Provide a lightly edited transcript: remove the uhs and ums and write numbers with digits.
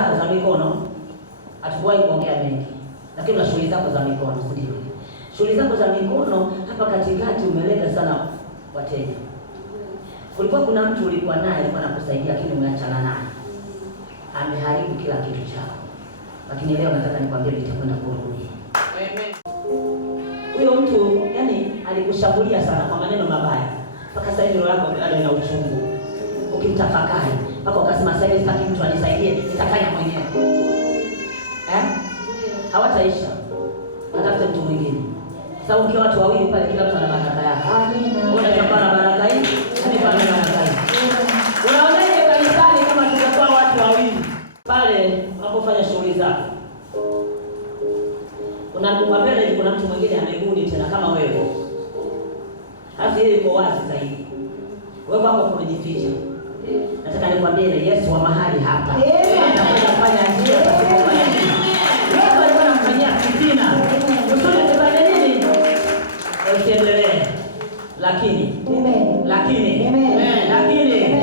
zako za mikono, hatukuwahi kuongea mengi, lakini una shughuli zako za mikono, si ndio? Shughuli zako za mikono hapa katikati umeleta sana wateja. Kulikuwa kuna mtu ulikuwa naye alikuwa anakusaidia, lakini umeachana naye, ameharibu kila kitu chako, lakini leo nataka nikwambie vitakwenda kurudi. Amen. Huyo mtu yani alikushambulia sana kwa maneno mabaya, mpaka sasa hivi roho yako bado ina uchungu. Ukimtafakari mpaka ukasema sasa hivi sitaki mtu anisaidie, nitafanya mwenyewe. Hawataisha. Atafute mtu mwingine. Sababu ukiwa watu wawili pale, kila mtu ana baraka yake. Amina. Unachapana baraka hii, anipana baraka hii. Unaonaje kanisani kama tutakuwa watu wawili pale unapofanya shughuli zako? Kuna mtu mwingine ameguni tena kama wewe. Hasi ile iko wazi zaidi. Wewe kwako kumejificha. Nataka nikwambie Yesu wa mahali hapa. Anakwenda kufanya njia za kufanya nini? Wewe alikuwa anamfanyia fitina. Usoni tufanye nini? Usiendelee. Lakini. Amen. Lakini. Amen. Lakini.